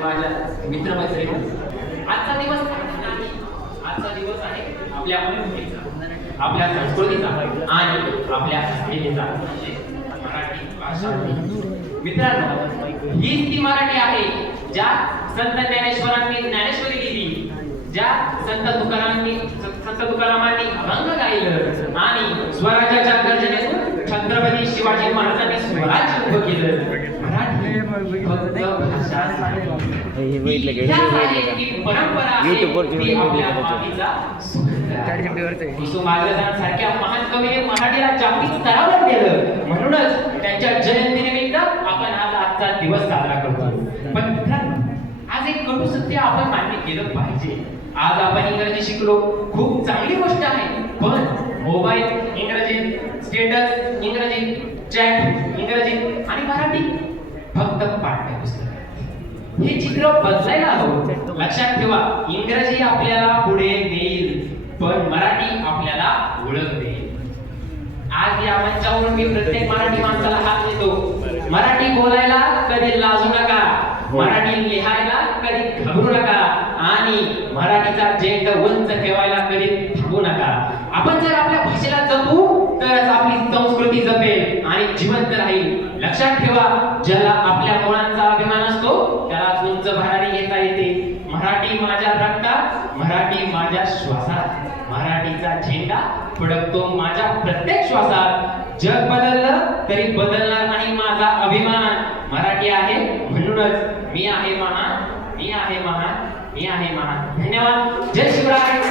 माझ्या मित्रमैत्रिणी, आजचा दिवस नाही, आजचा दिवस आहे आपल्या मुलीचा, आपल्या संस्कृतीचा आणि आपल्या अस्मितेचा, मराठी भाषा. मित्रांनो, हीच ती मराठी आहे ज्या संत ज्ञानेश्वरांनी ज्ञानेश्वरी लिहिली, ज्या संत तुकारामांनी अभंग गायलं आणि स्वराज्याच्या गर्जनेतून छत्रपती शिवाजी महाराजांनी स्वराज्य उभं केलं. मराठी फक्त भाषा सारख्या महान कवीने मराठीला जागतिक स्तरावर नेलं. म्हणूनच त्यांच्या जयंतीनिमित्त आपण आज आजचा दिवस साजरा करतो. पण आज एक कटू सत्य आपण मान्य केलं पाहिजे. आज आपण इंग्रजी शिकलो, खूप चांगली गोष्ट आहे, पण मोबाईल इंग्रजीत, स्टेटस इंग्रजीत, चॅट इंग्रजीत आणि मराठी फक्त पाठ्यपुस्तक. हे चित्र बदलायला हवं. लक्षात ठेवा, इंग्रजी आपल्याला पुढे नेईल, पण मराठी आपल्याला ओळख देईल. आज या मंचावरून मी प्रत्येक मराठी माणसाला हात देतो. मराठी बोलायला कधी लाजू नका, मराठी लिहायला कधी घाबरू नका आणि मराठीचा झेंड उंच ठेवायला कधी थांबू नका. आपण जर आपल्या भाषेला जपू तरच आपली संस्कृती जपेल आणि जिवंत राहील. लक्षात ठेवा, ज्याला आपल्या मुळांचा अभिमान असतो त्याला उंच भरारी घेता येते. मराठी माझ्या रक्तात, मराठी माझ्या श्वासात, मराठीचा झेंडा फडकतो माझ्या प्रत्येक श्वासात. जग बदललं तरी बदलणार नाही माझा अभिमान. मराठी आहे म्हणूनच मी आहे महान, मी आहे महान, मी आहे महान. धन्यवाद. जय शिवराय.